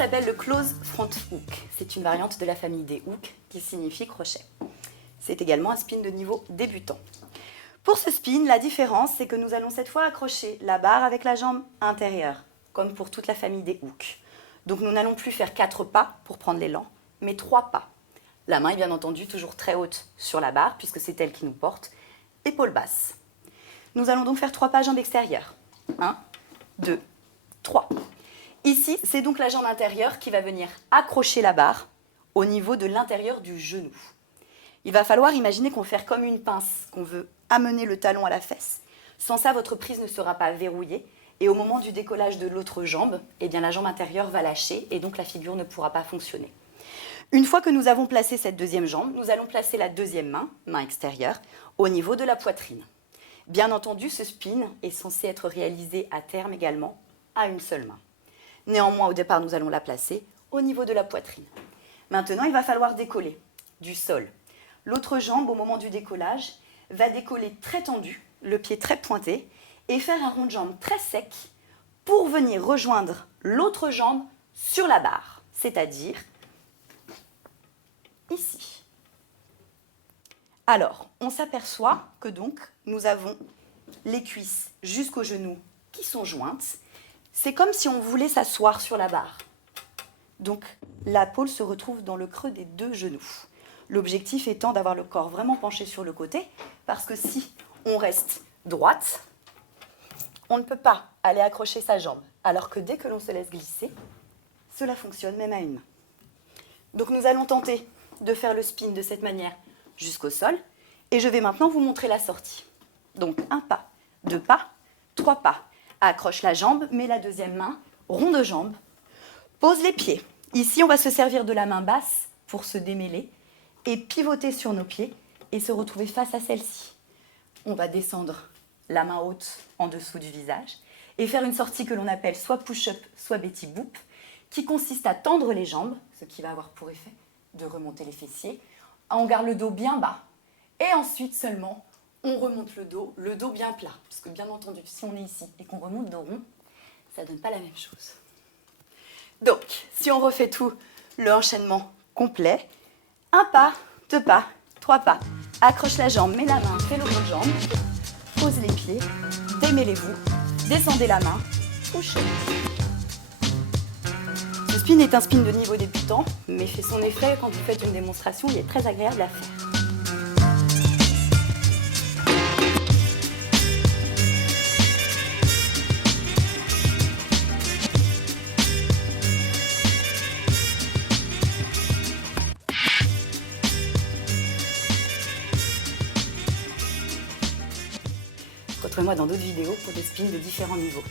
s'appelle le close front hook. C'est une variante de la famille des hooks qui signifie crochet. C'est également un spin de niveau débutant. Pour ce spin, la différence, c'est que nous allons cette fois accrocher la barre avec la jambe intérieure, comme pour toute la famille des hooks. Donc nous n'allons plus faire 4 pas pour prendre l'élan, mais 3 pas. La main est bien entendu toujours très haute sur la barre, puisque c'est elle qui nous porte, épaules basses. Nous allons donc faire 3 pas jambes extérieures. 1, 2, 3. Ici, c'est donc la jambe intérieure qui va venir accrocher la barre au niveau de l'intérieur du genou. Il va falloir imaginer qu'on va faire comme une pince, qu'on veut amener le talon à la fesse. Sans ça, votre prise ne sera pas verrouillée. Et au moment du décollage de l'autre jambe, eh bien, la jambe intérieure va lâcher et donc la figure ne pourra pas fonctionner. Une fois que nous avons placé cette deuxième jambe, nous allons placer la deuxième main, main extérieure, au niveau de la poitrine. Bien entendu, ce spin est censé être réalisé à terme également à une seule main. Néanmoins, au départ, nous allons la placer au niveau de la poitrine. Maintenant, il va falloir décoller du sol. L'autre jambe, au moment du décollage, va décoller très tendu, le pied très pointé, et faire un rond de jambe très sec pour venir rejoindre l'autre jambe sur la barre, c'est-à-dire ici. Alors, on s'aperçoit que donc nous avons les cuisses jusqu'aux genoux qui sont jointes. C'est comme si on voulait s'asseoir sur la barre. Donc, la pôle se retrouve dans le creux des 2 genoux. L'objectif étant d'avoir le corps vraiment penché sur le côté, parce que si on reste droite, on ne peut pas aller accrocher sa jambe, alors que dès que l'on se laisse glisser, cela fonctionne même à une main. Donc nous allons tenter de faire le spin de cette manière jusqu'au sol, et je vais maintenant vous montrer la sortie. Donc 1 pas, 2 pas, 3 pas. Accroche la jambe, mets la deuxième main, rond de jambe, pose les pieds. Ici, on va se servir de la main basse pour se démêler et pivoter sur nos pieds et se retrouver face à celle-ci. On va descendre la main haute en dessous du visage et faire une sortie que l'on appelle soit push-up, soit Betty Boop, qui consiste à tendre les jambes, ce qui va avoir pour effet de remonter les fessiers. On garde le dos bien bas et ensuite seulement on remonte le dos bien plat. Parce que bien entendu, si on est ici et qu'on remonte dos rond, ça ne donne pas la même chose. Donc, si on refait tout le enchaînement complet, 1 pas, 2 pas, 3 pas. Accroche la jambe, mets la main, fais le rond de jambe, pose les pieds, démêlez-vous, descendez la main, couchez. Ce spin est un spin de niveau débutant, mais fait son effet quand vous faites une démonstration, il est très agréable à faire. Retrouvez-moi dans d'autres vidéos pour des spins de différents niveaux.